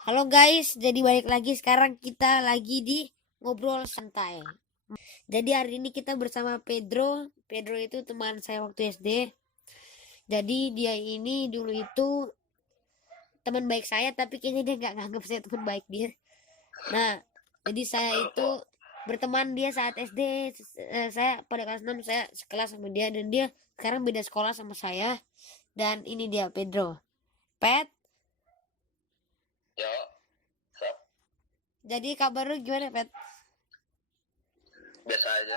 Halo guys, jadi balik lagi sekarang kita lagi di ngobrol santai. Jadi hari ini kita bersama Pedro. Pedro itu teman saya waktu SD. Jadi dia ini dulu itu teman baik saya, tapi kayaknya dia nggak nganggap saya teman baik dia. Nah, jadi saya itu berteman dia saat SD. Saya pada kelas 6 saya sekelas sama dia dan dia sekarang beda sekolah sama saya. Dan ini dia Pedro. Pet, Ya, Sap. jadi kabar lu gimana, Pet? Biasa aja.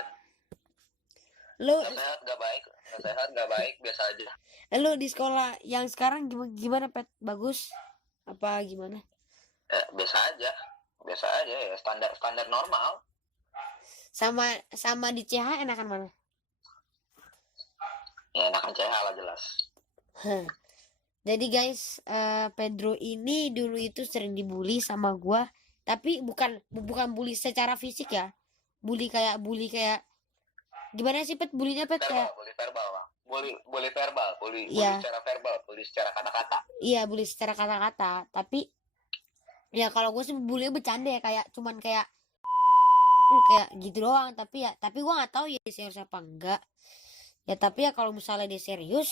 Lu Nggak sehat, nggak baik. Nggak sehat, nggak baik, biasa aja. Lu di sekolah yang sekarang gimana, Pet? Bagus? Apa gimana? Biasa aja. Biasa aja ya, standar standar normal. Sama sama di CH enakan mana? Ya, enakan CH lah jelas. Heh. Jadi guys, Pedro ini dulu itu sering dibully sama gua, tapi bukan bully secara fisik ya. Bully kayak gimana sih, Pet? Bulinya, Pet, kayak Bully verbal, Bang. Bully verbal, bully iya, secara verbal, bully secara kata-kata. iya bully secara kata-kata, tapi ya kalau gue sih bully bercanda ya, kayak cuman kayak kayak gitu doang, tapi gua nggak tahu ya dia serius apa enggak. Ya tapi ya kalau misalnya dia serius,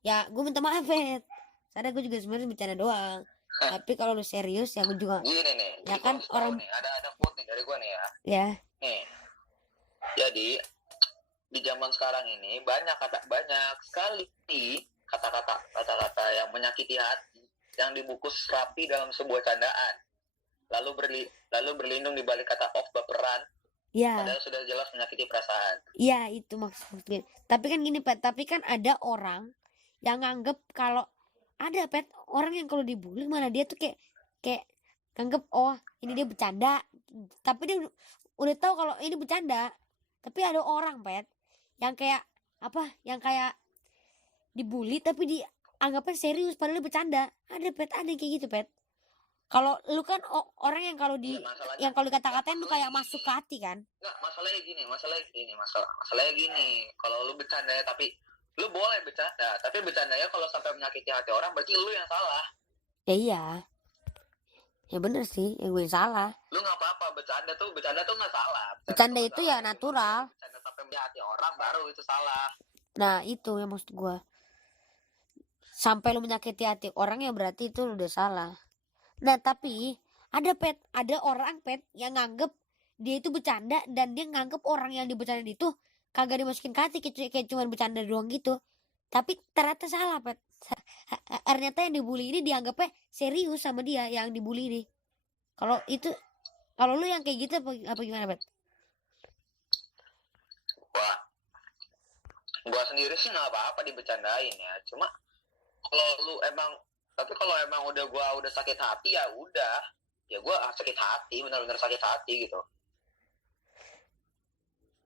ya gue minta maaf, Pet. Karena gue juga sebenarnya bercanda doang. Tapi kalau lu serius ya gue juga, Gini nih, ya jadi gua kan harus tahu orang, nih, ada quote nih dari gua nih ya. ya. Nih, jadi di zaman sekarang ini banyak sekali kata-kata yang menyakiti hati yang dibungkus rapi dalam sebuah candaan. Lalu berlindung di balik kata off baperan, Ya, padahal sudah jelas menyakiti perasaan. ya itu maksudnya. Tapi kan gini, Pet, tapi kan ada orang yang nganggep kalau ada, Pet, orang yang kalau dibully malah dia tuh kayak nganggep oh ini dia bercanda. Tapi dia udah tahu kalau ini bercanda. Tapi ada orang, Pet, yang kayak apa? Yang kayak dibully tapi dianggapnya serius padahal dia bercanda. Ada, Pet, ada yang kayak gitu, Pet. Kalau lu kan orang yang kalau Ya, yang kalau dikata-katain lu kayak masalahnya masuk ke hati kan? nggak masalahnya gini, kalau lu bercanda ya, tapi lu boleh bercanda, tapi bercanda ya kalau sampai menyakiti hati orang berarti lu yang salah. Ya iya, ya bener sih, ya gue yang salah. Lu nggak apa-apa bercanda tuh nggak salah. Bercanda Tuh nggak itu salah ya gitu. natural. Bercanda sampai menyakiti hati orang baru itu salah. Nah itu yang maksud gue. Sampai lu menyakiti hati orang ya berarti itu lu udah salah. Nah tapi ada, Pet, ada orang, Pet, yang nganggep dia itu bercanda dan dia nganggep orang yang dibercandain itu kagak dimasukin ke hati, kayak cuma bercanda doang gitu. Tapi ternyata salah, Pet. Ternyata yang dibully ini dianggapnya serius sama dia yang dibully ini. Kalau itu, kalau lu yang kayak gitu apa gimana, Pet? Wah, gua sendiri sih nggak apa-apa dibercandain ya, cuma kalau lu emang tapi kalau emang gua udah sakit hati ya udah, ya gua sakit hati, benar-benar sakit hati gitu.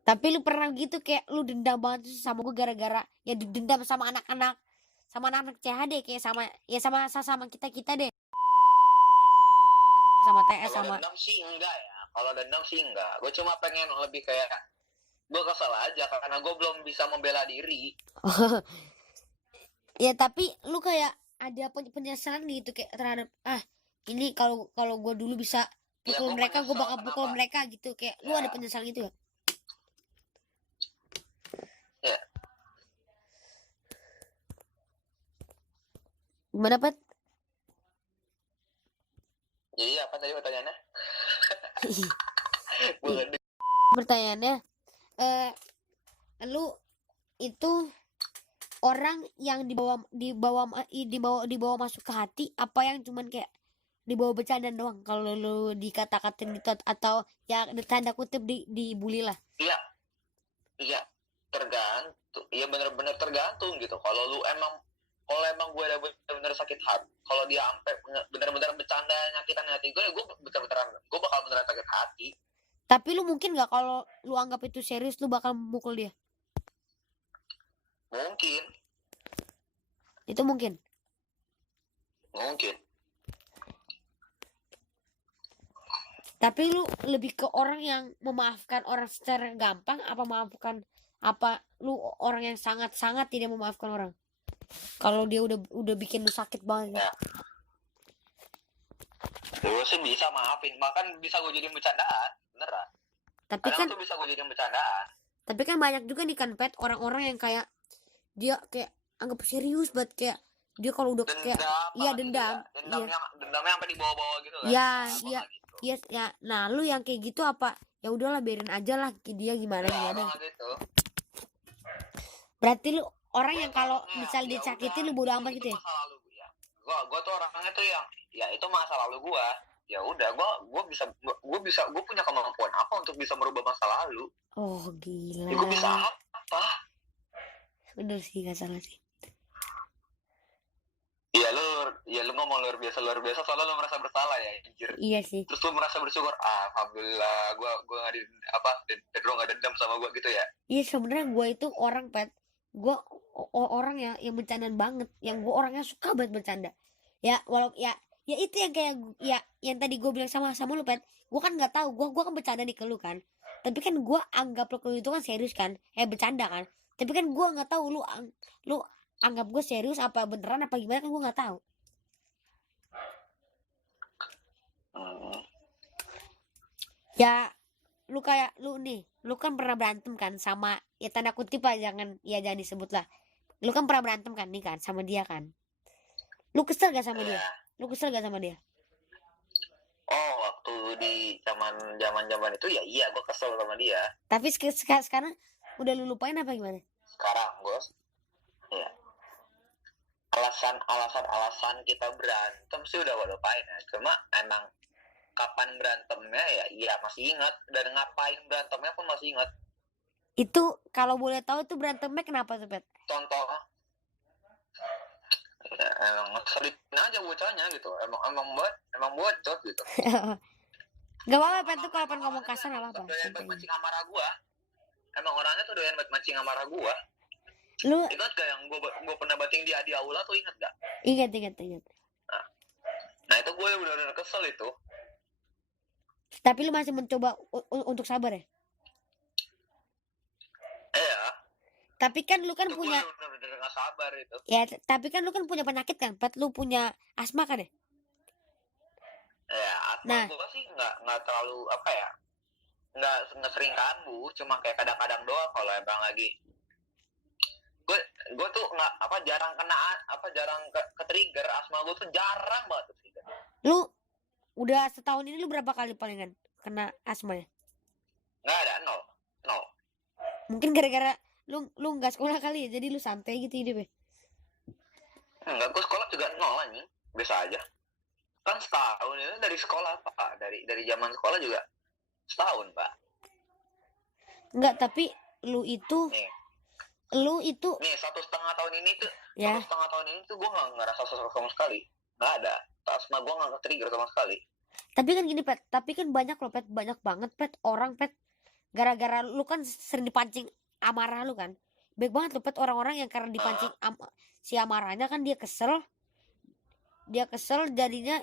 Tapi lu pernah gitu kayak lu dendam banget sama gue gara-gara ya dendam sama anak-anak, sama anak-anak CHD, kayak sama ya sama kita deh, sama TS Kalau sama dendam sih enggak ya, kalau dendam sih enggak, gue cuma pengen lebih kayak gue kesel aja karena gue belum bisa membela diri. ya tapi lu kayak ada penyesalan gitu kayak terhadap ini kalau kalau gue dulu bisa Ya pukul gue mereka, gue menyesal bakal pukul kenapa mereka gitu, kayak lu ya, ada penyesalan gitu ya? ya. Gimana, Pet? Jadi apa tadi pertanyaannya? Gue Pertanyaannya, lu itu orang yang dibawa masuk ke hati, apa yang cuman kayak dibawa bercanda doang kalau lu dikata-katain gitu, atau ya tanda kutip dibully lah? iya, iya, tergantung, iya bener-bener tergantung gitu. Kalau emang gue udah bener-bener sakit hati, kalau dia sampai bener-bener bercanda nyakitan hati gue, ya gue bakal beneran sakit hati. Tapi lu mungkin nggak kalau lu anggap itu serius lu bakal mukul dia? Mungkin. Itu mungkin. Tapi lu lebih ke orang yang memaafkan orang secara gampang, apa lu orang yang sangat-sangat tidak memaafkan orang kalau dia udah bikin lu sakit banget? Ya, Gue sih bisa maafin, bahkan bisa gue jadiin bercandaan, beneran. Tapi Kadang kan tuh bisa gue jadiin bercandaan. banyak juga nih kan Pet, orang-orang yang kayak dia kayak anggap serius banget, kayak dia kalau udah kayak Dendam iya banget gitu dendam, ya. Dendamnya sampai dibawa-bawa gitu kan. iya Nah, gua iya nggak gitu. iya ya. Nah lu yang kayak gitu apa, ya udahlah biarin aja lah dia gimana Enggak, gimana. gua nggak gitu. Berarti lu orang Gua yang tuh kalau orangnya, misal ya disakiti udah, lu bodo amat itu gitu ya. masa lalu gue ya. Gua tuh orangnya tuh yang ya itu masa lalu gua. Ya udah, gua punya kemampuan apa untuk bisa merubah masa lalu? Oh Ya gua bisa gila, apa? bener sih, gak salah sih. Ya lu ngomong luar biasa soalnya lu merasa bersalah ya, anjir. Iya sih. Terus lu merasa bersyukur, alhamdulillah gua nggak Pedro nggak dendam sama gua gitu ya. Iya sebenarnya gue itu orang Pet, gue orang yang bercandaan banget, yang gue orangnya suka banget bercanda. Ya walau ya itu yang kayak ya yang tadi gue bilang sama lu Pet, gue kan nggak tahu, gue kan bercanda nih ke lu kan, tapi kan gue anggap lu itu kan serius kan, bercanda kan, tapi kan gue nggak tahu lu anggap gue serius apa beneran apa gimana, kan gue nggak tahu. Ya lu kayak lu kan pernah berantem kan sama, ya tanda kutip lah, jangan disebut lah, lu kan pernah berantem kan nih kan sama dia kan, lu kesel gak sama dia, Ya. lu kesel gak sama dia? Oh, waktu di zaman itu ya iya gua kesel sama dia. Tapi sekarang udah lu lupain apa gimana? Sekarang bos, ya alasan kita berantem sih udah gua lupain ya. Cuma emang kapan berantemnya ya iya masih ingat, dan ngapain berantemnya pun masih ingat. Itu kalau boleh tahu itu berantemnya kenapa tuh Pet? Contoh ya, emang ngeselin aja bocahnya gitu, emang bocot gitu. Gak apa-apa Pet, tuh kalau pengen ngomong kasar gak apa-apa, doyan santai. mancing amarah gua, emang orangnya tuh doyan mancing amarah gua. Lu Ingat gak yang gua pernah bating dia di aula tuh, ingat gak? ingat. Nah itu gue benar-benar kesel itu. Tapi lu masih mencoba untuk sabar ya? Iya, Tapi kan lu kan itu punya, gue benar-benar gak sabar itu. ya tapi kan lu kan punya penyakit kan Pet, lu punya asma kan ya? Ya asma Nah. gue sih nggak terlalu apa ya, nggak sering kambuh, cuma kayak kadang-kadang doang kalau emang lagi gue tuh nggak jarang ke trigger. Asma gue tuh jarang banget ke trigger. Lu udah setahun ini lu berapa kali palingan kena asma ya? Nggak ada, nol. Mungkin gara-gara lu nggak sekolah kali ya, jadi lu santai gitu hidupnya. Enggak, gue sekolah juga nol anjing, biasa aja. Kan setahun itu dari sekolah pak, dari zaman sekolah juga setahun pak. Enggak, tapi lu itu Nih 1,5 tahun ini tuh, ya. 1,5 tahun ini tuh gue nggak ngerasa sesuatu sama sekali, nggak ada. Asma gue nggak trigger sama sekali. Tapi kan gini Pet, tapi kan banyak loh Pet, banyak banget Pet orang Pet, gara-gara lu kan sering dipancing amarah lu kan, baik banget loh Pet orang-orang yang karena dipancing si amarahnya kan dia kesel jadinya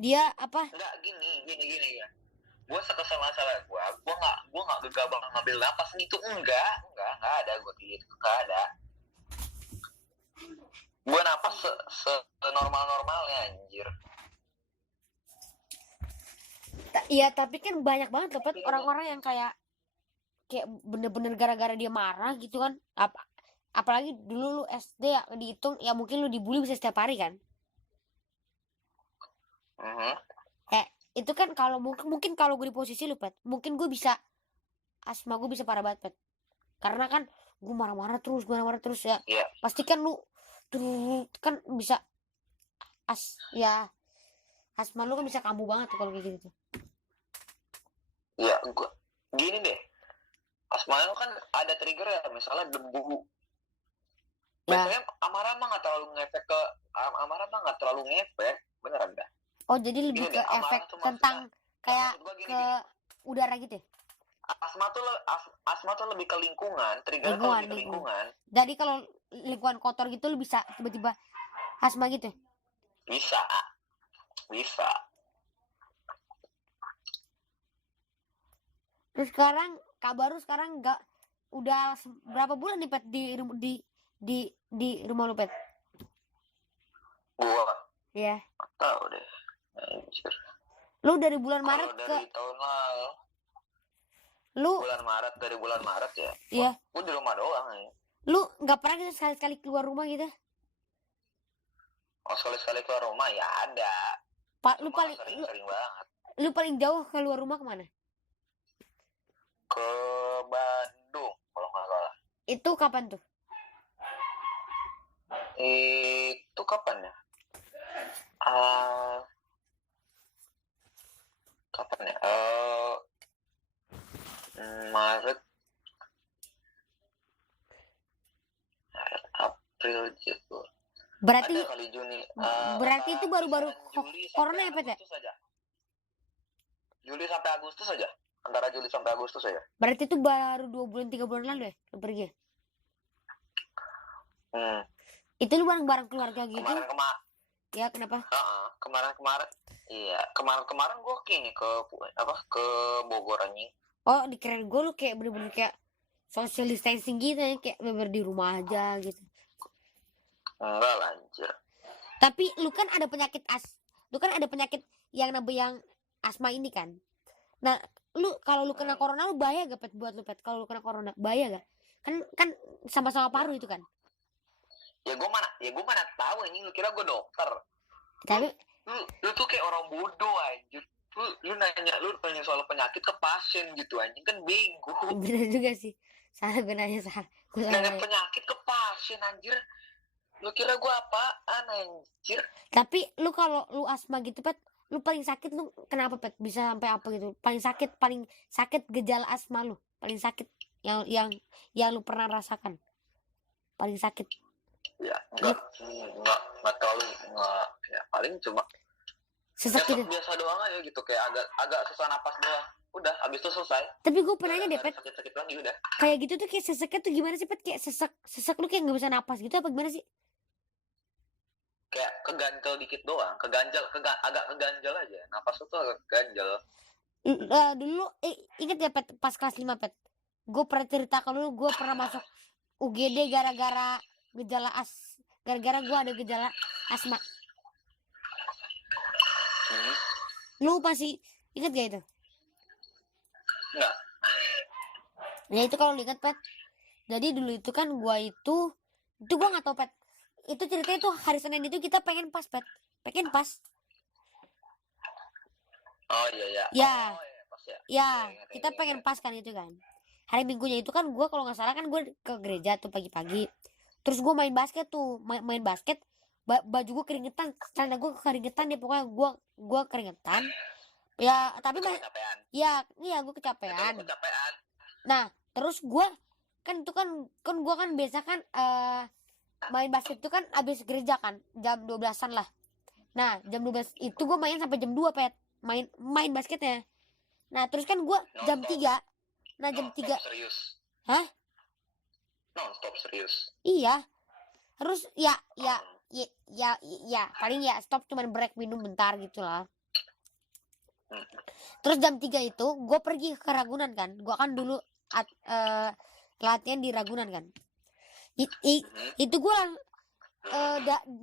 dia apa? Enggak, gini ya. Gue sekesal masalah gue nggak gegabah ngambil napas gitu, enggak ada gue gitu, enggak ada. Gue napas normal-normalnya anjir. Iya tapi kan banyak banget loh Pet orang-orang yang kayak bener-bener gara-gara dia marah gitu kan, apalagi dulu lu SD ya, dihitung ya mungkin lu dibully bisa setiap hari kan. Itu kan kalau mungkin kalau gue di posisi lu Pet, mungkin gue bisa asma gue bisa parah banget Pet, karena kan gue marah-marah terus ya. Yeah. Pasti kan lu tuh kan bisa asma lu kan bisa kambuh banget tuh kalau kayak gitu. Ya gue gini deh, asma lu kan ada trigger ya, misalnya debu. Biasanya amarah mah nggak terlalu ngefek, beneran dah. Oh jadi lebih ke efek tentang kayak ke udara gitu ya? Asma tuh lebih ke lingkungan, trigger tuh lebih ke lingkungan. Jadi kalau lingkungan kotor gitu lu bisa tiba-tiba asma gitu? Bisa. Terus sekarang kabar lu sekarang nggak, udah berapa bulan nih Pet di rumah lu Pet? Gua Iya. tahu deh. Anjir. Lu dari bulan Kalau Maret ke dari tahun lalu, lu dari bulan Maret ya. ya, Gue di rumah doang ya. lu nggak pernah gitu sekali-sekali keluar rumah gitu? Oh, sekali-sekali keluar rumah ya ada. Lu Cuma paling sering-sering banget. lu paling jauh keluar rumah kemana? Ke Bandung kalau nggak salah. Itu kapan tuh? Itu kapan ya? Ah, kapan ya? Maret, April gitu. Berarti Ada kali Juni. berarti itu baru-baru Juli corona sampai ya, Pet ya? Agustus saja. Juli sampai Agustus saja. Antara Juli sampai Agustus saja. Berarti itu baru 2 bulan 3 bulan lalu ya lu pergi ya? Itu lu bareng-bareng keluarga gitu? Kemarin Ya kenapa? kemarin iya, kemarin gue ke Bogor anjing. Oh dikirain gue lu kayak bener-bener kayak social distancing gitu ya, kayak bener di rumah aja gitu. Enggak lah anjir. Tapi lu kan ada penyakit yang asma ini kan. Nah, kalau lu kena corona lu bahaya gak, Pet, buat lu, Pet? Kalau lu kena corona bahaya gak? Kan sama-sama paru itu kan. Ya gue mana tahu anjing, lu kira gue dokter. Tapi Lu tuh kayak orang bodoh anjir. Lu nanya soal penyakit ke pasien gitu anjing, kan bego. bener juga sih. Salah gue nanya, salah. Gue salah Nanya nanya. penyakit ke pasien anjir. Lu kira gue apaan anjir? Tapi lu kalau lu asma gitu, Pet, lu paling sakit lu kenapa, Pet? Bisa sampai apa gitu? Paling sakit gejala asma lu. Paling sakit yang lu pernah rasakan. Paling sakit. Ya enggak terlalu, enggak, ya paling cuma Sesek gitu. biasa doang aja gitu, kayak agak susah napas doang. Udah, habis itu selesai. Tapi gue pernah deh, Pet. Sakit-sakit lagi udah. Kayak gitu tuh kayak seseknya tuh gimana sih, Pet? Kayak sesek lu kayak nggak bisa napas gitu apa gimana sih? Kayak keganjel dikit doang, agak keganjel aja. Napas tuh agak keganjel. Dulu inget ya, Pet, pas kelas 5, Pet. Gue pernah cerita ke lu, gue pernah masuk UGD gara-gara gue ada gejala asma. Lu masih inget gak itu? Enggak. Ya itu kalau lu inget, Pet. Jadi dulu itu kan gue gue nggak tahu, Pet. Itu ceritanya tuh hari Senin itu kita pengen pas, Pet. Pengen pas. Oh iya ya. Ya. Oh, iya, pas ya. Ya, Ingat, kita pengen pas kan itu kan. Hari Minggunya itu kan gue kalau nggak salah kan gue ke gereja tuh pagi-pagi. Terus gue main basket tuh, main basket. Baju gue keringetan, celana gue keringetan ya, pokoknya gue keringetan. Ya, tapi kecapean. iya gue kecapean. Nah, terus gue kan itu kan gue kan biasa kan main basket itu kan abis gereja kan jam 12-an lah. Nah, jam 12 itu gue main sampai jam 2, Pet. Main basketnya. Nah, terus kan gue jam 3. Nah, jam 3. Serius. Hah? Non-stop serius. Iya. Terus ya paling ya stop cuman break minum bentar gitu lah. Terus jam 3 itu gue pergi ke Ragunan kan. Gue kan dulu latihan di Ragunan kan. Itu gue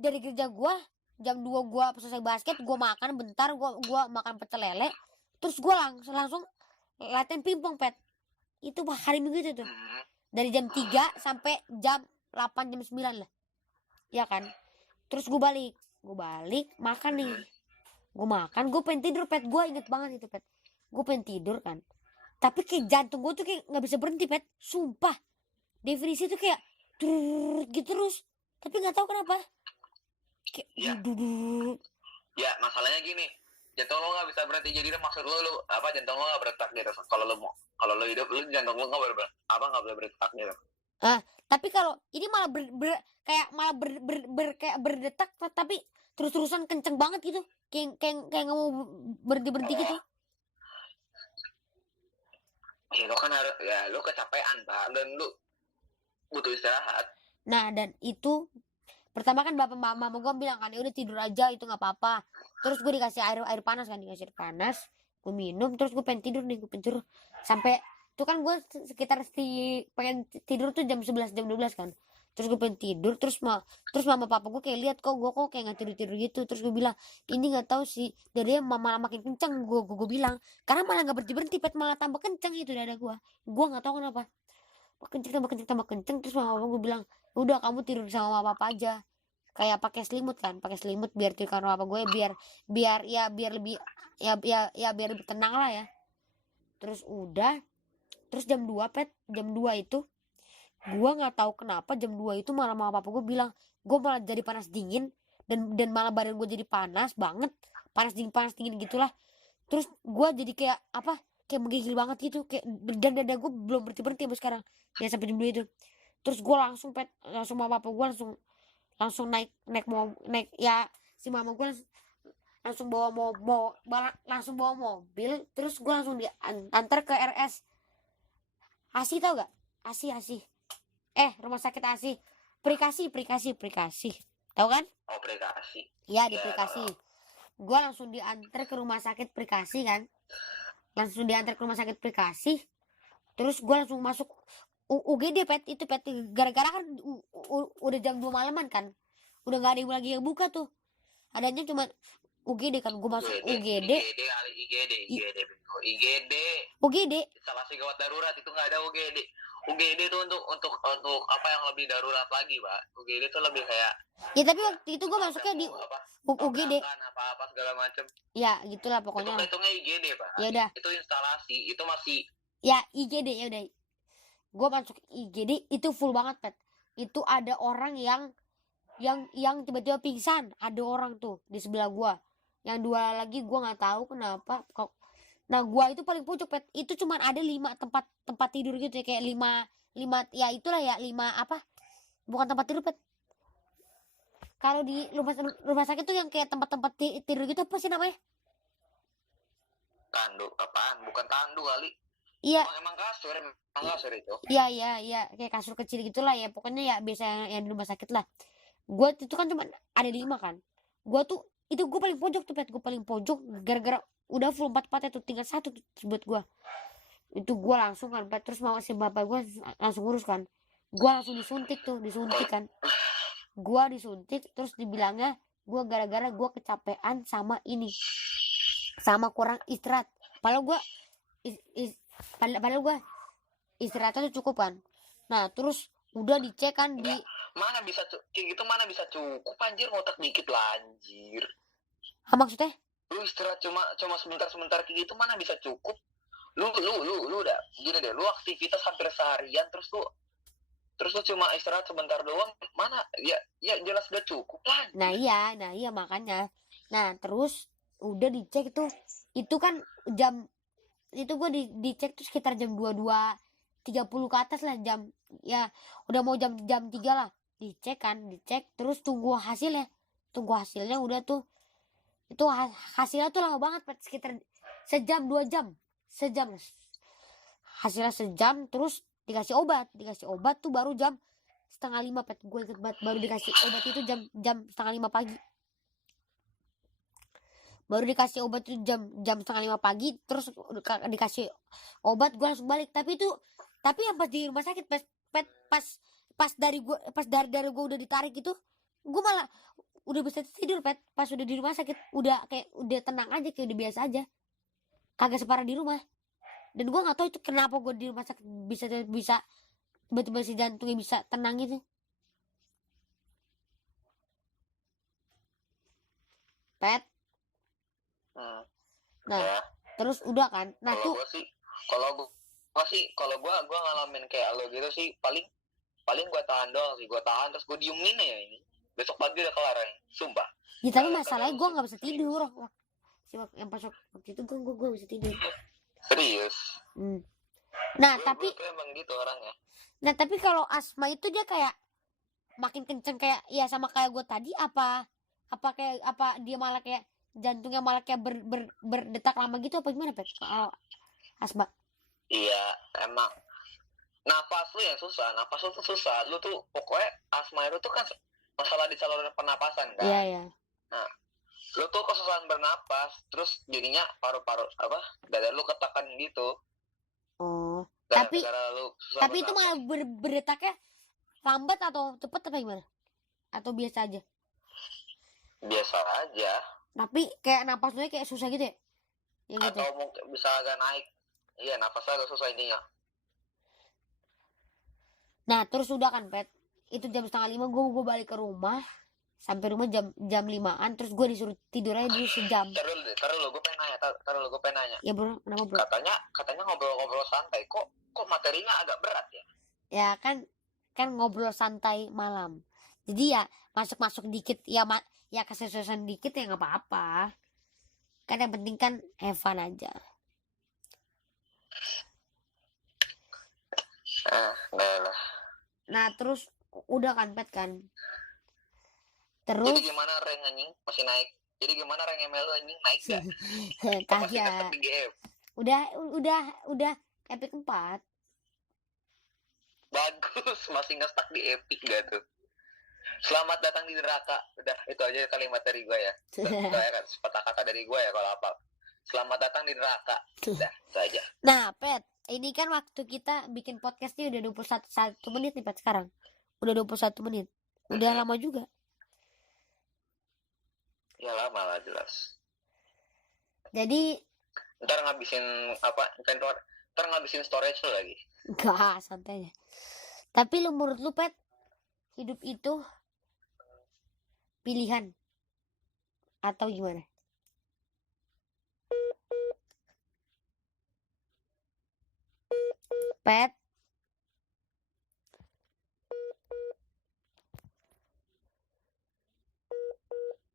dari gereja gue jam 2 gue selesai basket, gue makan bentar, gue makan pecel lele, terus gue langsung latihan pingpong, Pet. Itu hari Minggu itu tuh. Dari jam 3 sampai jam 8 jam 9 lah. Ya kan? Terus gue balik makan nih. Gue makan, gue pengen tidur, Pet. Gue inget banget itu, Pet. Gue pengen tidur kan. Tapi kayak jantung gue tuh kayak gak bisa berhenti, Pet. Sumpah. Definisi tuh kayak gitu terus. Tapi gak tahu kenapa. Kayak ya masalahnya gini, jantung lo nggak bisa berhenti, jadi maksud lo jantung lo nggak berdetak gitu. Kalau lo hidup, lo jantung lo nggak boleh berdetak gitu. Tapi kalau ini malah kayak berdetak tapi terus-terusan kenceng banget gitu, kayak nggak mau berhenti gitu. Ya lo kan harus, ya lo kecapean, Pak, dan lo butuh istirahat. Nah, dan itu pertama kan bapak mama gue bilang kan, ya udah tidur aja, itu nggak apa-apa. Terus gue dikasih air panas kan, gue minum, terus gue pengen tidur sampai itu kan gue sekitar pengen tidur tuh jam 11 jam 12 kan. Terus gue pengen tidur, terus mama papa gue kayak lihat kok gue kayak nggak tidur gitu. Terus gue bilang ini nggak tahu sih, dadanya malah makin kenceng. Gue bilang karena malah nggak berhenti pet, malah tambah kenceng itu dada gue nggak tahu kenapa, tambah kenceng. Terus mama papa gue bilang udah kamu tidur sama mama papa aja, kayak pakai selimut biar tidur sama papa gue, biar lebih biar lebih tenang lah ya. Terus udah, terus jam 2 jam 2 itu gue nggak tahu kenapa jam 2 itu malah mama papa gue bilang gue malah jadi panas dingin, dan malah badan gue jadi panas banget, panas dingin gitulah. Terus gue jadi kayak apa, kayak menggigil banget gitu, kayak dan dada gue belum berhenti sampai sekarang ya, sampai jam 2 itu. Terus gue langsung mama papa gue langsung naik ya, si mama gue langsung langsung bawa mobil. Terus gue langsung diantar ke RS ASI, tau gak? ASI rumah sakit ASI, Prikasi tahu kan? Oh, Prikasi. Ya di Prikasi. Gue langsung diantar ke rumah sakit Prikasi kan, terus gue langsung masuk UGD itu gara-gara kan udah jam 2 malaman kan, udah gak ada yang lagi yang buka tuh, adanya cuma UGD kan. Gue masuk UGD instalasi gawat darurat, itu nggak ada UGD. UGD itu untuk apa yang lebih darurat lagi, Pak. UGD itu lebih kayak ya, tapi waktu itu gue masuknya di UGD apa segala macam ya gitulah pokoknya. Itu hitungnya IGD, Pak. Ya udah, itu instalasi, itu masih ya IGD. Ya udah, gue masuk IGD itu full banget pet. Itu ada orang yang tiba-tiba pingsan, ada orang tuh di sebelah gue, yang 2 lagi gue nggak tahu kenapa kok. Nah gue itu paling pojok pet, itu cuman ada 5 tempat tidur gitu ya, kayak 5 ya itulah ya, 5 apa, bukan tempat tidur pet, kalau di rumah sakit tuh yang kayak tempat tidur gitu, apa sih namanya? tandu apaan? Bukan tandu kali. Iya, emang kasur itu. iya kayak kasur kecil gitulah ya, pokoknya ya biasa yang di rumah sakit lah. Gue itu kan cuma ada 5 kan, gue tuh itu gue paling pojok tuh pet, gue paling pojok gara-gara udah full 4 tuh, tinggal 1 tuh buat gue. Itu gue langsung kan pet, terus mau si bapak gue langsung ngurus kan, gue langsung disuntik kan. Gue disuntik, terus dibilangnya gue gara-gara gue kecapean sama ini, sama kurang istirahat. Padahal gue padahal gue istirahatnya tuh cukup kan. Nah terus udah dicek kan di mana bisa kayak gitu, mana bisa cukup anjir, ngotak dikit lah anjir. Maksudnya lu istirahat cuma sebentar kayak gitu, mana bisa cukup. Lu udah gini deh, lu aktivitas hampir seharian, terus lu cuma istirahat sebentar doang, mana ya jelas udah cukup lah. Nah iya makanya. Nah terus udah dicek tuh, itu kan jam itu gue dicek tuh sekitar jam 22.30 ke atas lah, jam ya udah mau jam 3 lah. Dicek terus tunggu hasilnya udah tuh. Itu hasilnya tuh lama banget pet, sekitar sejam 2 jam, hasilnya sejam. Terus dikasih obat tuh baru jam 4:30 pet. Gue inget banget, baru dikasih obat itu jam 4:30 pagi. Baru dikasih obat itu jam 4:30 pagi. Terus dikasih obat, gue langsung balik. Tapi yang pas di rumah sakit pas dari gue udah ditarik itu, gue malah udah bisa tidur pet. Pas udah di rumah sakit udah tenang aja, kayak udah biasa aja, kagak separah di rumah. Dan gue nggak tahu itu kenapa gue di rumah sakit bisa tiba-tiba si jantungnya bisa tenang gitu pet. Nah ya. Terus udah kan, nah tuh kalau gue ngalamin kayak lo gitu sih, paling gue tahan doang sih, gue tahan terus gue diemin ya, ini besok pagi udah kelar ya, sumpah. Ya tapi masalahnya gue nggak bisa tidur. Yang pas waktu itu gue bisa tidur. Serius. Nah tapi emang gitu orangnya. Nah tapi kalau asma itu dia kayak makin kenceng, kayak ya sama kayak gue tadi, apa dia malah kayak jantungnya malah kayak berdetak lama gitu, apa gimana pet kalau asma? Iya emang napas lu yang susah, lu tuh pokoknya asma itu tuh kan masalah di saluran pernapasan kan. Iya. Nah lu tuh kesusahan bernapas, terus jadinya paru-paru dada lu ketekan gitu. Oh tapi itu malah berdetaknya lambat atau cepet apa gimana? Atau biasa aja? Biasa aja. Tapi kayak napasnya kayak susah gitu ya? Ya gitu. Atau mungkin bisa agak naik. Iya, nafasnya agak susah intinya. Nah terus udah kan Pet, itu jam 4:30 gue balik ke rumah. Sampai rumah jam 5-an, terus gue disuruh tidur aja dulu sejam. Taruh dulu, gue pengen nanya. Ya bro, kenapa bro? Katanya ngobrol-ngobrol santai. Kok materinya agak berat ya? Ya kan ngobrol santai malam. Jadi ya masuk dikit ya ya kesesuaian dikit ya nggak apa-apa. Kan yang penting kan have fun aja. Lah. Nah terus udah kan Pet kan. Jadi Terus gimana rank anjing? Masih naik. Jadi gimana rank ML anjing naik gak? Masih kagak. tetap di GF. Udah epic 4. Bagus, masih nge-stuck di epic gak tuh? Selamat datang di neraka. Udah, itu aja kalimat dari gue ya. Kata-kata dari gue ya kalau apa. Selamat datang di neraka. Udah, itu aja. Nah Pet, ini kan waktu kita bikin podcastnya udah 21 menit nih Pet sekarang. Udah 21 menit. Udah lama juga. Ya lama lah jelas. Jadi Ntar ngabisin storage lo lagi. enggak, santai aja. Tapi menurut lu Pet, hidup itu pilihan atau gimana? Pet,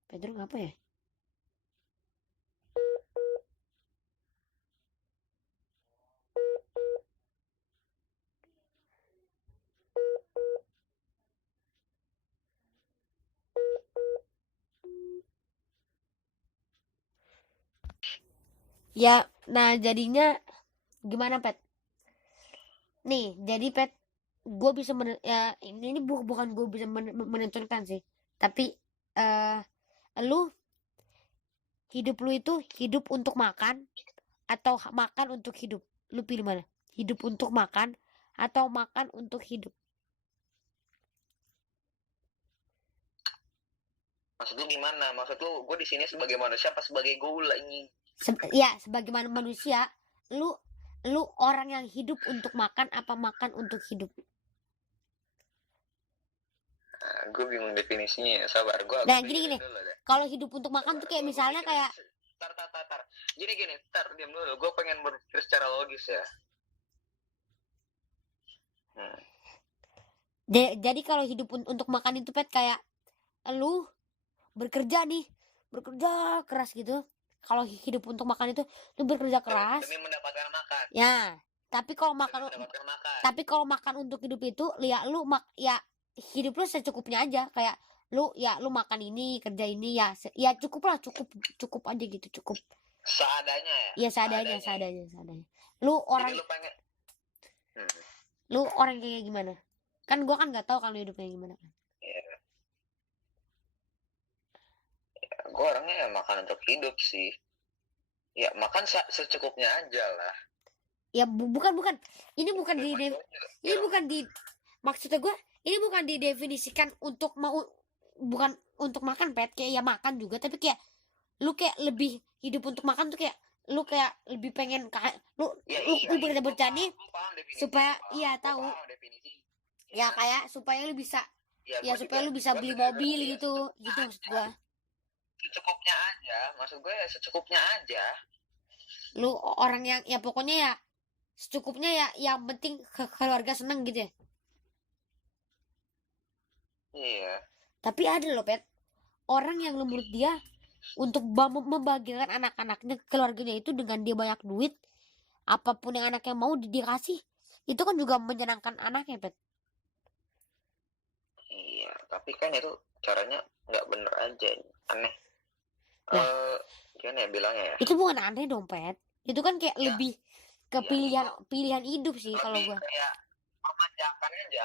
Pedro ngapa ya? Ya, nah jadinya gimana Pet? Nih, jadi Pet, gue bisa ya ini bukan gue bisa menentukan sih, tapi lu hidup lu itu hidup untuk makan atau makan untuk hidup? Lu pilih mana? Hidup untuk makan atau makan untuk hidup? Maksud lu gimana? Maksud lu gue di sini sebagai manusia apa sebagai gula ini? Ya, sebagaimana manusia, lu orang yang hidup untuk makan apa makan untuk hidup? Gue bingung definisinya. Sabar, gue. Nah, gini. Kalau hidup untuk makan tuh kayak misalnya kayak tar. Gini, diam dulu. Gue pengen berpikir secara logis ya. Jadi kalau hidup untuk makan itu Pet kayak lu bekerja keras gitu. Kalau hidup untuk makan itu lu bekerja keras demi mendapatkan makan. Ya, tapi kalau makan untuk hidup itu ya lu hidup lu secukupnya aja, kayak lu makan ini, kerja ini ya cukup aja gitu, cukup. Seadanya ya? Iya, seadanya. Lu orang lu orang kayak gimana? Kan gua kan nggak tahu kalau hidupnya gimana kan. Gue orangnya ya makan untuk hidup sih. Ya makan secukupnya aja lah. Ya bukan. Ini bukan maksudnya gue ini bukan didefinisikan untuk bukan untuk makan Pet, kayak ya makan juga, tapi kayak lu kayak lebih hidup untuk makan tuh kayak lu kayak lebih pengen lu bercanda supaya tahu. Ya kayak supaya lu bisa supaya lu bisa beli mobil gitu maksud gue. Secukupnya aja, maksud gue ya secukupnya aja. Lu orang yang ya pokoknya ya secukupnya ya, yang penting keluarga seneng gitu ya. Iya. Tapi ada loh Pet, orang yang menurut dia untuk membahagiakan anak-anaknya, keluarganya itu dengan dia banyak duit, apapun yang anaknya mau dikasih, itu kan juga menyenangkan anaknya Pet. Iya, tapi kan itu caranya nggak bener aja, aneh. Gimana ya bilangnya ya? Itu bukan aneh dong Pet, itu kan kayak lebih ke pilihan hidup sih kalau gue. Kayak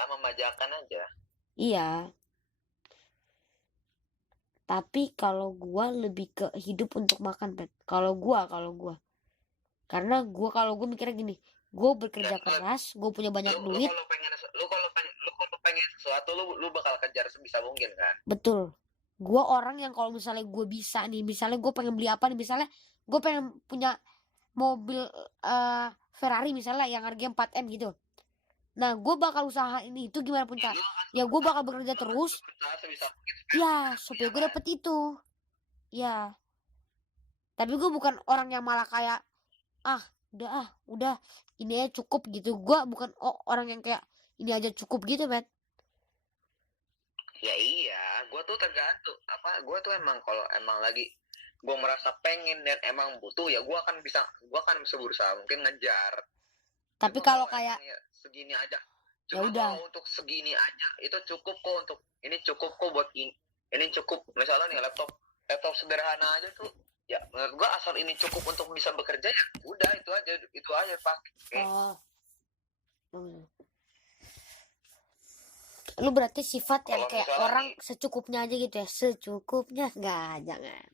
memajakan aja. Iya. Tapi kalau gue lebih ke hidup untuk makan Pet. Kalau gue karena kalau gue mikirnya gini, gue bekerja keras, gue punya banyak duit. Lu kalau pengen sesuatu, lu bakal kejar sebisa mungkin kan. Betul. Gue orang yang kalau misalnya gue bisa nih, misalnya gue pengen beli apa nih, misalnya gue pengen punya mobil Ferrari misalnya yang harganya 4M gitu. Nah, gue bakal usahain itu gimana pun cara. Ya gue bakal bekerja terus. Berusaha sebisa mungkin. Ya, supaya gue dapet itu. Ya. Tapi gue bukan orang yang malah kayak udah ini aja cukup gitu. Gue bukan orang yang kayak ini aja cukup gitu, bet. Ya iya, gue tuh tergantung apa, gue tuh emang kalau emang lagi gue merasa pengen dan emang butuh, ya gue akan berusaha mungkin ngejar. Tapi Cuma kalau kalau kayak emang ya segini aja, ya cuma udah. kalau untuk segini aja itu cukup kok, untuk ini cukup kok buat ini cukup, misalnya nih laptop sederhana aja tuh, ya menurut gue asal ini cukup untuk bisa bekerja, ya udah itu aja pakai. Oh. Lu berarti sifat yang Kalau kayak misalnya orang nih, secukupnya aja gitu ya. Secukupnya enggak, jangan.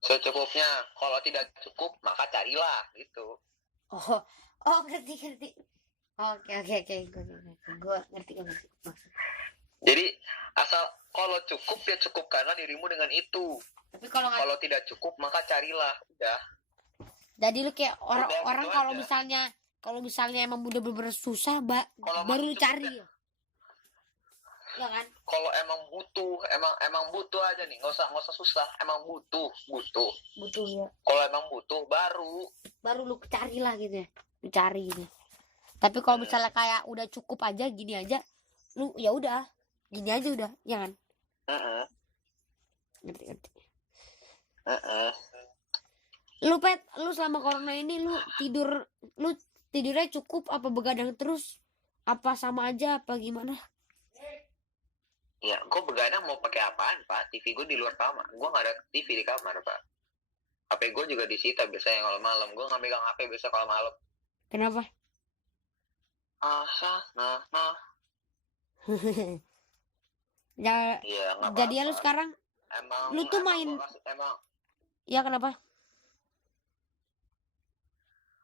secukupnya, kalau tidak cukup maka carilah gitu. Oh, ngerti. Oke. Gue ngerti maksud. Jadi asal kalau cukup ya cukupkanlah dirimu dengan itu. Tapi kalau nggak, Kalau tidak cukup maka carilah, udah. jadi lu kayak Udah, orang gitu kalau misalnya emang udah bener susah, Kalau baru lu masih cari. cukup, Ya kan? kalau emang butuh, emang butuh aja nih, nggak usah susah, emang butuh. Butuh ya. Kalau emang butuh Baru lu carilah gitu ya. Lu cari gitu. Tapi kalau misalnya kayak udah cukup aja gini aja, lu ya udah, gini aja udah, ya kan? Ngerti. Lu selama corona ini lu tidurnya cukup apa begadang terus? Apa sama aja apa gimana? Ya, gue begadang mau pakai apaan, Pak? TV gue di luar kamar. Gue nggak ada TV di kamar, Pak. HP gue juga disita biasanya kalau malam. Gue nggak megang HP biasa kalau malam. Kenapa? Ya, Iya, nggak jadi apa-apa. lu sekarang Emang lu tuh main. Ya kenapa?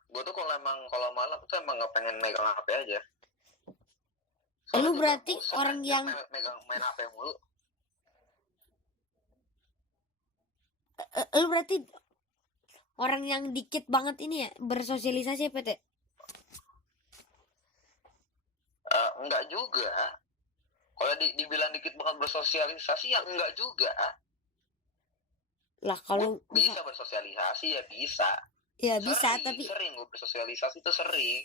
Gue tuh kalau malam tuh emang nggak pengen megang HP aja. Lu berarti orang yang main HP mulu. Lu berarti orang yang dikit banget ini ya bersosialisasi PT? Enggak juga. Kalau dibilang dikit banget bersosialisasi, ya enggak juga. Lah kalau bisa bersosialisasi ya bisa. Ya bisa, tapi sering gue bersosialisasi itu sering.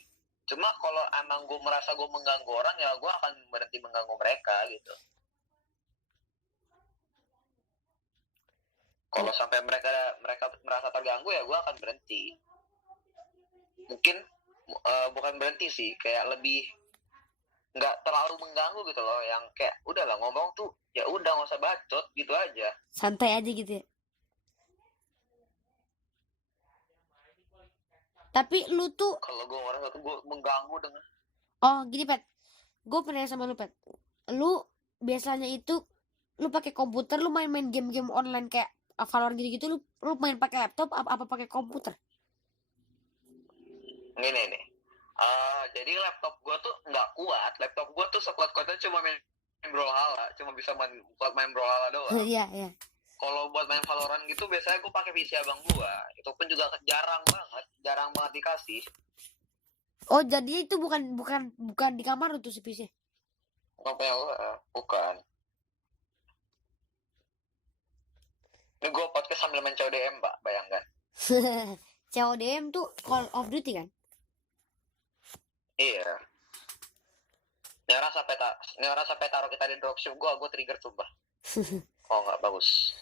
Cuma kalau emang gue merasa gue mengganggu orang, ya gue akan berhenti mengganggu mereka gitu. Kalau sampai mereka merasa terganggu, ya gue akan berhenti. Mungkin bukan berhenti sih, kayak lebih nggak terlalu mengganggu gitu loh, yang kayak udahlah ngomong tuh ya udah nggak usah bacot gitu aja, santai aja gitu ya. Tapi lu tuh kalau gue orang tuh gue mengganggu dengan gini Pet, gue pernah sama lu Pet, lu biasanya itu lu pakai komputer, lu main game online kayak Valorant gitu-gitu, lu main pakai laptop apa pakai komputer? Nih. Jadi laptop gue tuh nggak kuat. Laptop gue tuh sekuat-kuatnya cuma main Brawlhalla, cuma bisa main Brawlhalla doang. Iya. Kalau buat main Valorant gitu biasanya gue pakai PC abang gue. Itu pun juga jarang banget dikasih. Oh, jadi itu bukan di kamar tuh si PC? Bukan. Ini gue podcast sambil main CODM, Mbak, bayangkan. CODM tuh Call of Duty kan? Iya. Nyara sampai taruh kita di dropship, gue trigger sumpah. Oh, nggak bagus.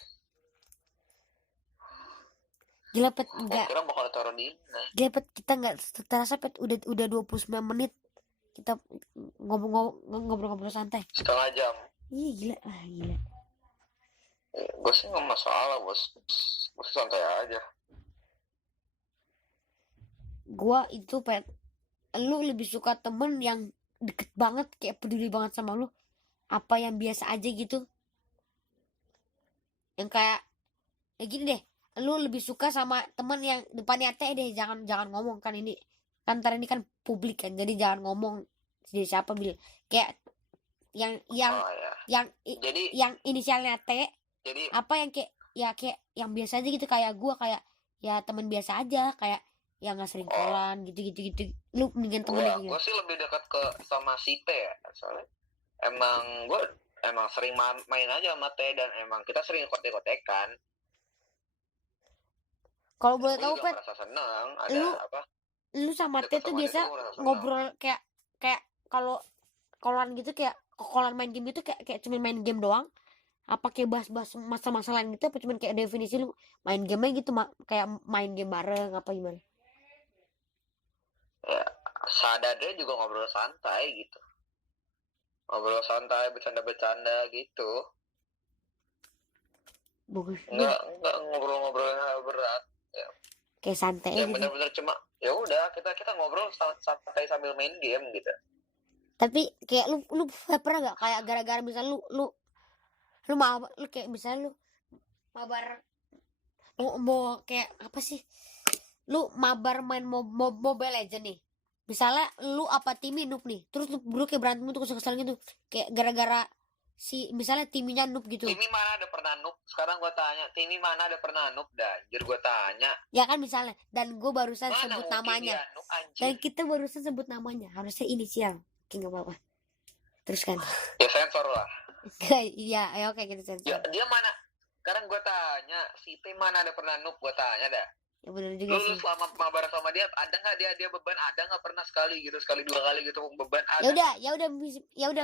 Gila Pet, enggak. Kira bakal taruh di mana? Gila Pet, kita enggak terasa Pet, udah 29 menit kita ngobrol santai. Setengah jam. Iya gila. Gue sih nggak masalah, bos. Gue santai aja. Gua itu Pet, lu lebih suka temen yang deket banget, kayak peduli banget sama lu, apa yang biasa aja gitu, yang kayak gini deh, lu lebih suka sama temen yang depannya teh deh, jangan ngomong kan, ini kan ntar ini kan publik kan, jadi jangan ngomong jadi siapa bil, kayak yang Oh ya. Jadi yang inisialnya T, jadi apa yang kayak ya kayak yang biasa aja gitu, kayak gua kayak ya teman biasa aja, kayak yang nggak sering oh kolan gitu. Lu mendingan temen yang gue kayak sih lebih dekat ke sama si T ya, soalnya gue emang sering main aja sama T, dan emang kita sering kontek-kontekan. kalau Dan boleh gue tahu juga Pet, merasa seneng ada lu apa lu sama T deket tuh sama dia biasa tuh, gue merasa seneng. ngobrol kayak kayak kalau kolan gitu, kayak kolan main game itu kayak kayak cuma main game doang, apa kayak bahas-bahas masa-masa lain gitu, apa cuman kayak definisi lu main game gitu, kayak main game bareng apa gimana? Ya, sadarnya juga ngobrol santai gitu, ngobrol santai, bercanda-bercanda gitu. Bagus juga, Nggak ngobrol-ngobrolin hal berat ya, kayak santai yang aja sih. benar-benar cuma ya udah kita ngobrol santai sambil main game gitu. Tapi kayak lu pernah gak kayak gara-gara misalnya lu mau lu kayak misalnya lu mabar mau kayak apa sih, lu mabar main Mobile Legend nih, misalnya lu apa timnya noob nih, terus lu kayak berantem tuh kesel-kesel gitu, kayak gara-gara si misalnya timnya noob gitu. Timi mana ada pernah noob? Sekarang gue tanya, Timi mana ada pernah noob? Anjir, gue tanya. Ya kan misalnya, dan gue barusan Mana sebut mungkin namanya, dia noob, anjir. dan kita barusan sebut namanya, harusnya inisial. Oke, nggak apa-apa, terus kan. Ya sensor lah. Iya, ya oke, kita sensor. Ya, dia mana? Sekarang gue tanya, si Tim mana ada pernah noob? Gue tanya dah. Ya benar juga Lu sih. selama mabar sama dia, ada nggak dia beban? Ada nggak pernah sekali gitu, sekali dua kali gitu beban? Ada. Ya udah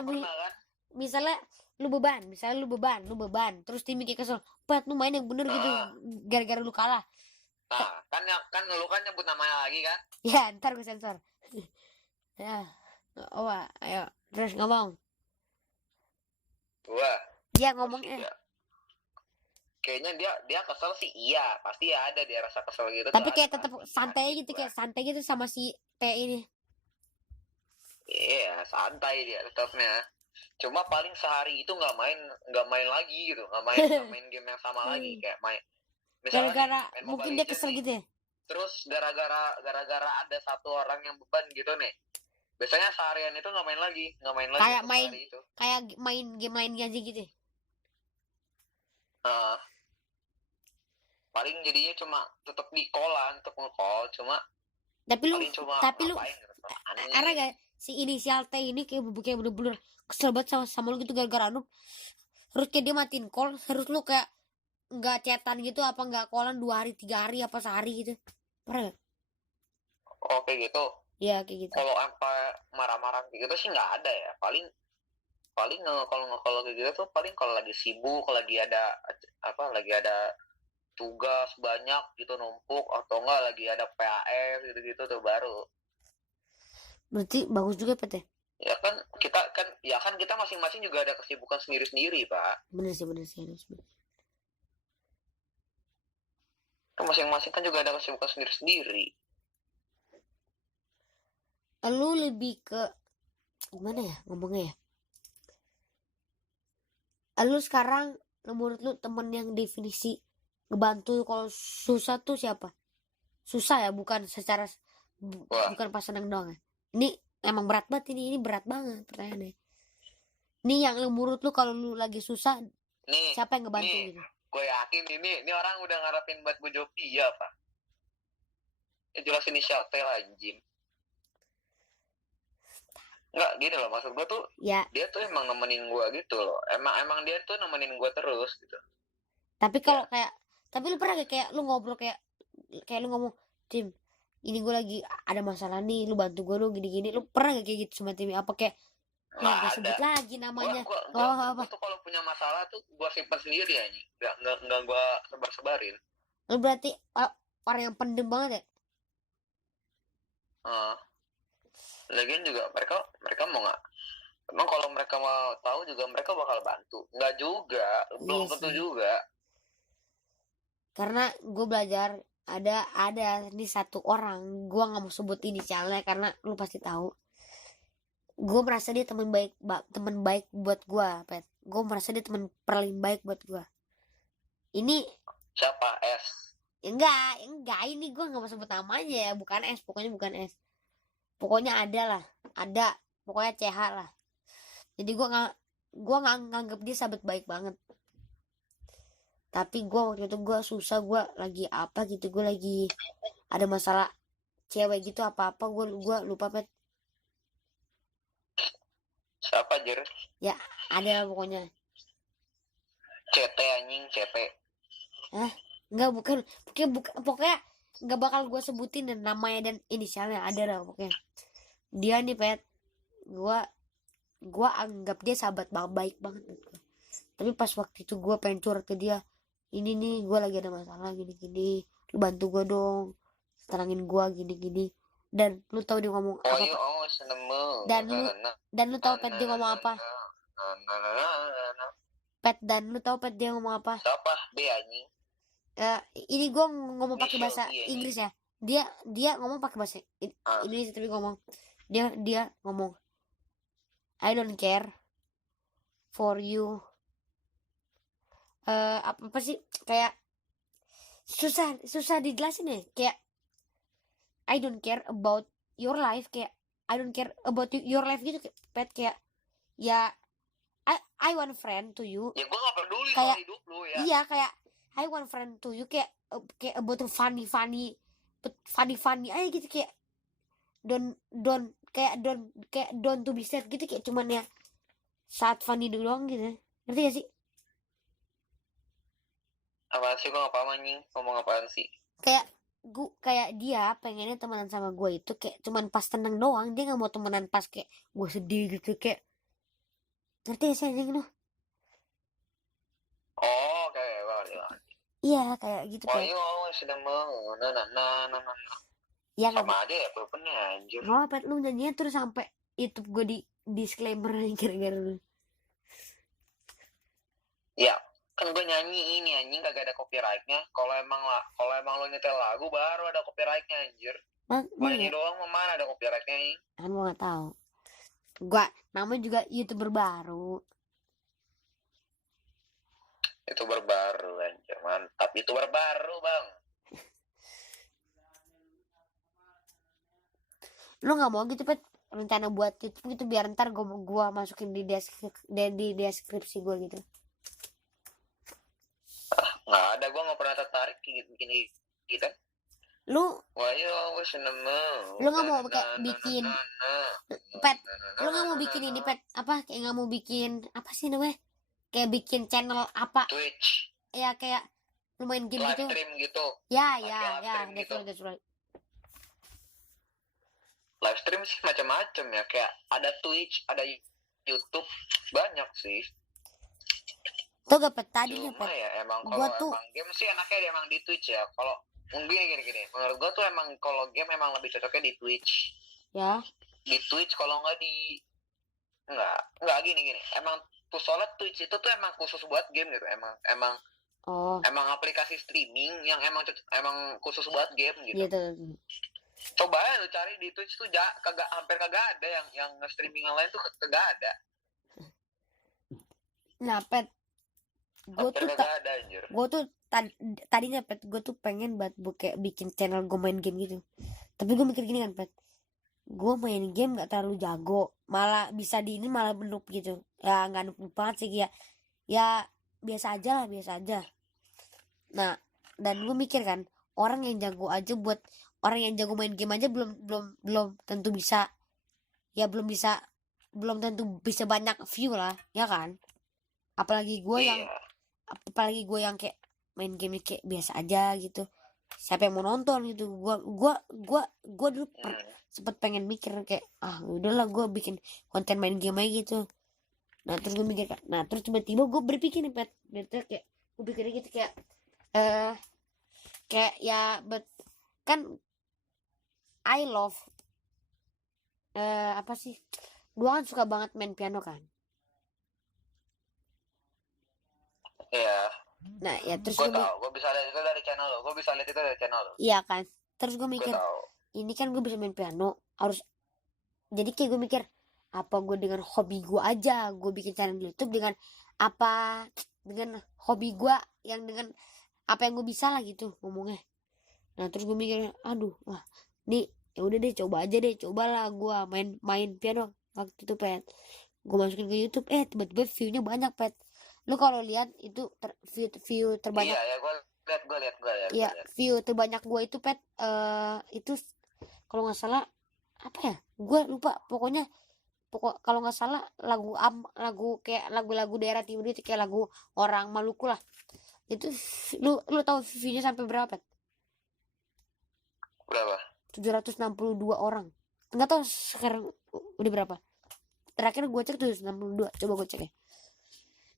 Pernah kan? misalnya lu beban, terus tim kayak kesel, Pat lu main yang bener gitu, gara-gara lu kalah. Nah, kan lu kan nyebut namanya lagi kan? Ya ntar gue sensor. Ya, oh ayo terus ngomong. Gua. Dia ngomongnya. Kayaknya dia kesel sih, iya pasti ya ada dia rasa kesel gitu. Tapi kayak tetap santai gitu, kayak santai gitu sama si T ini. Iya, santai dia tetapnya. Cuma paling sehari itu nggak main lagi gitu, nggak main game yang sama lagi, kayak main misalnya gara-gara main mungkin Mobile dia Legends kesel nih. gitu ya. Terus gara-gara ada satu orang yang beban gitu nih, biasanya seharian itu nggak main lagi Kayak main itu. kayak main game lainnya aja gitu. Paling jadinya cuma tetap di callan, tetap nge-call, cuma tapi lu ngapain, gitu. karena gak si inisial T ini kayak bener-bener kesel banget sama lu gitu, gara-gara lu terus kayak dia matiin call, terus lu kayak nggak chatan gitu, apa nggak callan 2 hari 3 hari apa sehari gitu, pernah gak? Oke gitu. Ya kayak gitu. Kalau sampai marah-marah gitu sih nggak ada ya. Paling kalau kayak gitu tuh paling kalau lagi sibuk, kalau lagi ada tugas banyak gitu numpuk, atau enggak lagi ada PAS gitu-gitu tuh baru. Berarti bagus juga Pet ya. Ya kan kita masing-masing juga ada kesibukan sendiri-sendiri, Pak. Bener sih. Kan masing-masing kan juga ada kesibukan sendiri-sendiri. Lu lebih ke gimana ya ngomongnya ya? Lu sekarang menurut lu temen yang definisi ngebantu kalau susah tuh siapa? Susah ya, bukan secara bukan pas seneng doang ya. Ini emang berat banget, ini berat banget pertanyaannya. Ini yang menurut lu kalau lu lagi susah nih, siapa yang ngebantu gitu? Gue yakin ini orang udah ngarepin buat gue jawab iya, Pak. Ya jelas inisial T lah, anjing. Enggak, gini loh, maksud gue tuh ya, dia tuh emang nemenin gue gitu loh. Emang dia tuh nemenin gue terus gitu. Tapi kalau kayak, tapi lu pernah gak kayak lu ngobrol kayak lu ngomong, Tim, ini gue lagi ada masalah nih, lu bantu gue lu gini-gini, lu pernah gak kayak gitu sama Tim? Apa kayak nggak sebut lagi namanya? Gue tuh kalau punya masalah tuh gue simpan sendiri aja, nggak gue sebar-sebarin. Lu berarti orang yang pendem banget ya? Lagian juga mereka mau nggak? Emang kalau mereka mau tahu juga mereka bakal bantu? Nggak juga, belum tentu juga. Karena gue belajar ada nih satu orang, gue nggak mau sebut inisialnya karena lu pasti tahu. Gue merasa dia teman baik buat gue, Pet. Gue merasa dia teman paling baik buat gue. Ini siapa? S? Enggak, ini gue nggak mau sebut namanya ya, bukan S, pokoknya bukan S. Pokoknya ada pokoknya CH lah. Jadi gue nggak nganggap dia sahabat baik banget. Tapi gue waktu itu gue susah, gue lagi apa gitu, gue lagi ada masalah cewek gitu apa gue lupa pet. Siapa Jer? Ya ada lah pokoknya. CT anjing, CT. Enggak, pokoknya nggak bakal gue sebutin dan namanya dan inisialnya, ada lah pokoknya. Dia nih pet, gue anggap dia sahabat baik banget gitu. Tapi pas waktu itu gue pengen curhat ke dia, ini nih gue lagi ada masalah gini-gini, lu bantu gue dong, terangin gue gini-gini. Dan lu tahu dia ngomong apa? Dan lu tahu pet dia ngomong apa? Pet, dan lu tahu pet dia ngomong apa? Siapa? B anjing. Ini gue ngomong pakai bahasa Inggris ya. Dia ngomong pakai bahasa Indonesia, tapi dia ngomong, I don't care for you. Apa sih, kayak susah dijelasin ya, kayak I don't care about your life, kayak I don't care about your life gitu, pet, kayak ya I want friend to you. Ya gue gak peduli kayak sama hidup lu ya. Iya, kayak I want friend to you, kayak about funny aja gitu, kayak don't to be sad gitu, kayak cuman ya saat funny doang gitu, ngerti gak sih? Apaan sih, gue gak paham anjing, ngomong apaan sih? Kayak dia pengennya temenan sama gue itu kayak cuman pas tenang doang, dia nggak mau temenan pas kayak gue sedih gitu, kayak ngerti gak sih anjing lu? Oh, kayak banget. Iya, kayak gitu Wah, kayak. iya, sudah mau, Ya sama aja ya pulpennya anjir. Oh, pet, lu nyanyinya terus sampai YouTube gue di disclaimer gara-gara lu. Ya, kan gue nyanyi ini anjing kagak ada copyrightnya. Kalau emang lo nyetel lagu baru ada copyrightnya anjir. Gue nyanyi doang mana ada copyrightnya nih? Kan gue nggak tahu. Gua namanya juga YouTuber baru. YouTuber baru anjir, mantap. YouTuber baru bang. Lu nggak mau gitu pet rencana buat YouTube gitu, biar ntar gua masukin di deskripsi gue gitu? Nggak ada, gue nggak pernah tertarik bikin gitu. Lu nggak mau bikin pet, lu nggak mau bikin ini pet, apa kayak nggak mau bikin apa sih namanya, kayak bikin channel apa Twitch ya, kayak lu main game live gitu stream gitu. ya that's right. Live stream sih macam-macam ya, kayak ada Twitch, ada YouTube, banyak sih. Tuh gak pet, tadinya pet ya emang kalau emang game sih enaknya emang di Twitch ya. Kalau gini menurut gue tuh emang kalau game emang lebih cocoknya di Twitch ya. Di Twitch kalau nggak di nggak gini emang tuh, soalnya Twitch itu tuh emang khusus buat game gitu, emang aplikasi streaming yang emang khusus buat game gitu. Coba ya lu cari di Twitch tuh hampir kagak ada yang streaming lain tuh kagak ada. Nah pet, gue tuh tadinya pet, gue tuh pengen buat kayak bikin channel gue main game gitu. Tapi gue mikir gini kan pet, gue main game gak terlalu jago, malah bisa malah noob gitu ya, nggak noob banget sih ya biasa aja. Nah, dan gue mikir kan, orang yang jago main game aja belum tentu bisa, ya belum tentu bisa banyak view lah ya kan, apalagi gue yang kayak main game kayak biasa aja gitu, siapa yang mau nonton gitu. Gue dulu sempet pengen mikir kayak udahlah gue bikin konten main game aja gitu. Nah terus gue mikir, terus tiba-tiba gue berpikir nih pet, kayak gue pikir gitu kayak ya, but kan I love apa sih, gue kan suka banget main piano kan. Iya. Nah ya terus gue bisa lihat itu dari channel lo. Iya kan, terus gue mikir ini kan gue bisa main piano, harus jadi kayak gue mikir, apa gue dengan hobi gue aja gue bikin channel YouTube, dengan hobi gue yang dengan apa yang gue bisa lah gitu ngomongnya. Nah terus gue mikir, nih ya udah deh, cobalah gue main piano. waktu itu pet. Gue masukin ke YouTube, tiba-tiba view-nya banyak pet. Lu kalau lihat itu view terbanyak. Iya ya, gue lihat. Iya, view terbanyak gue itu pet, itu kalau nggak salah apa ya? Gue lupa. Pokoknya kalau nggak salah lagu kayak lagu-lagu daerah timur itu, kayak lagu orang Maluku lah. Itu lu tahu view-nya sampai berapa pet? Berapa? 762 orang. Nggak tahu sekarang udah berapa. Terakhir gue cek 762. Coba gue cek ya.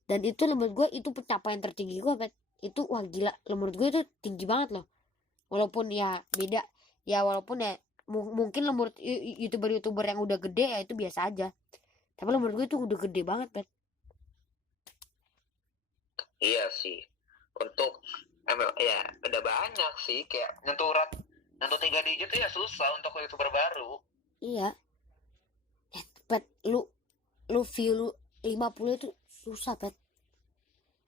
Dan itu menurut gue itu pencapaian tertinggi gue pet. Itu wah gila, menurut gue itu tinggi banget loh. Walaupun ya beda ya, walaupun ya mungkin menurut youtuber yang udah gede ya itu biasa aja, tapi menurut gue itu udah gede banget pet. Iya sih, untuk ya udah banyak sih, kayak nyentuh 3 digit tuh ya susah untuk youtuber baru. Iya pet, lu view lu 50 itu susah pet,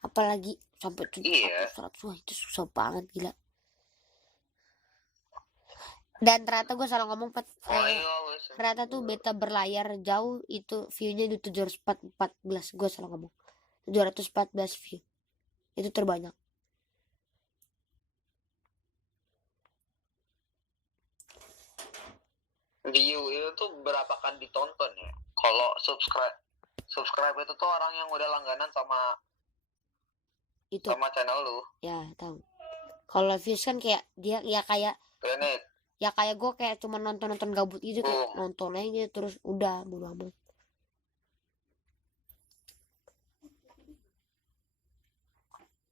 apalagi sampai 700 100. Wah itu susah banget gila. Dan ternyata gue salah ngomong pet, ternyata tuh beta berlayar jauh itu viewnya di 714. Gue salah ngomong, 714 view itu terbanyak. View itu tuh berapa kali ditonton ya? Kalau subscribe itu tuh orang yang udah langganan sama Itu sama channel lu. ya tahu. Kalau views kan kayak dia ya kayak Granit. Ya kayak gue kayak cuma nonton gabut gitu, kayak nonton aja gitu terus udah bodo amat.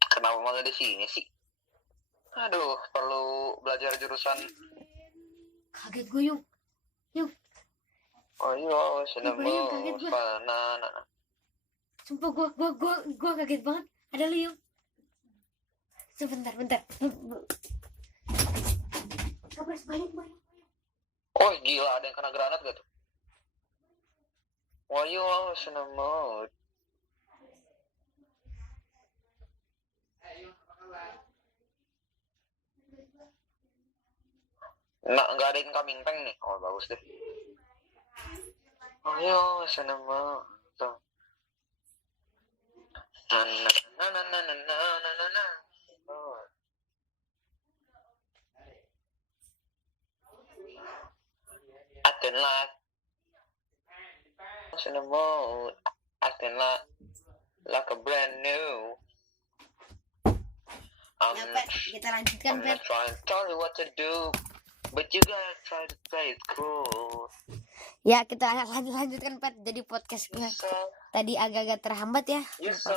Kenapa malah di sini sih? Aduh, perlu belajar jurusan. Kaget gue Yung. Oh iya, sudah mau. Sumpah gue kaget banget. Ada lu Yung. Sebentar. Kabres banyak. Oh gila, ada yang kena granat gak tuh? Oh iya, sudah mau. Nah, nggak ada incoming tank nih. Oh bagus deh. Oh iya, sudah mau. Acting like a brand new. Kita lanjutkan I'm not trying to tell you what to do, but you gotta try to play it cool. Ya kita lanjutkan pet. Jadi podcast gue tadi agak-agak terhambat ya. You're so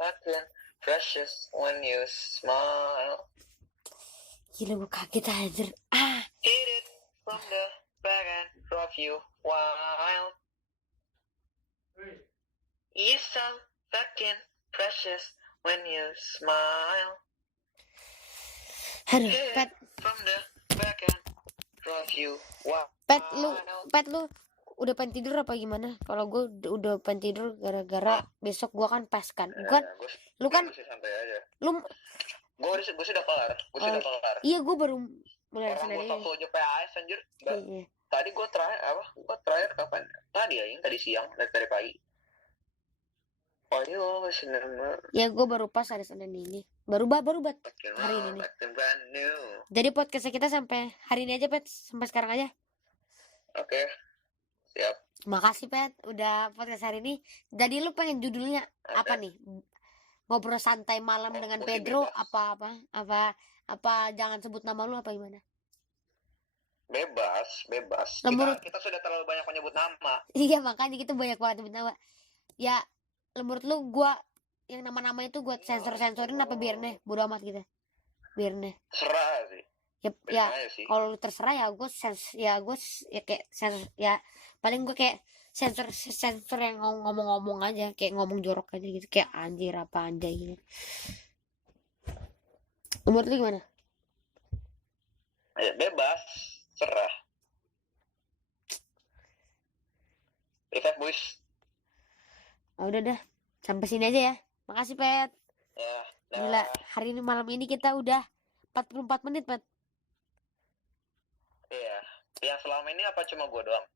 fucking precious when you smile. Gila gue kaget anjir. Hit it from the back and drop you wild. You're so fucking precious when you smile. Aduh, pet. From the back and drop you wild. Pet lu udah pengen tidur apa gimana? Kalau gue udah pengen tidur gara-gara besok gue kan pas kan. Lu kan santai aja. Gue sudah kelar. Iya, gue baru mulai Orang gue Senin tau PAS anjir. Iya. Tadi gue terakhir kapan? Tadi siang, dari pagi. Oh iya, ya gue baru pas hari Senin ini. Baru hari ini. Jadi podcast kita sampai hari ini aja pet, sampai sekarang aja. Oke. Siap. Makasih pet udah podcast hari ini. Jadi lu pengen judulnya apa nih? Ngobrol santai malam dengan Pedro bebas. apa jangan sebut nama lu apa gimana? Bebas. Kita sudah terlalu banyak menyebut nama. Iya, makanya kita banyak banget menyebut nama. Ya, menurut lu gua yang nama-nama itu gua sensorin apa biarnya bodo amat gitu. Biarnya. Serah sih. Ya kalau lu terserah ya gue kayak sensor ya, paling gue kayak sensor yang ngomong-ngomong aja, kayak ngomong jorok aja gitu, kayak anjir apa anjay gitu. Menurut lu gimana? Ya, bebas, serah. Revive boys. Udah dah, sampai sini aja ya. Makasih pet. Ya. Gila, hari ini malam ini kita udah 44 menit pet. Iya. Yang selama ini apa cuma gue doang?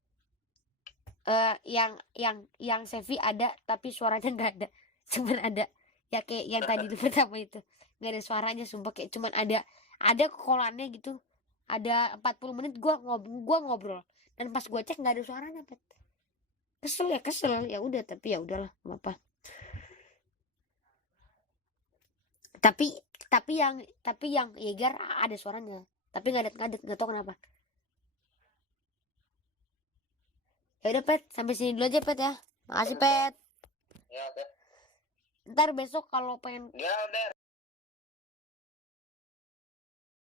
yang Sevi ada tapi suaranya nggak ada. Cuman ada ya kayak yang tadi itu pertama itu nggak ada suaranya, sumpah kayak cuman ada kolannya gitu. Ada 40 menit gua ngobrol dan pas gua cek nggak ada suaranya, Pet. Kesel ya udah, tapi ya udahlah nggak apa. Tapi yang Yeager ada suaranya, tapi nggak tahu kenapa. Ya udah, Pet, sampai sini dulu aja, Pet, ya. Makasih, Pet. Ya, oke. Ntar besok kalau pengen Ya, udah.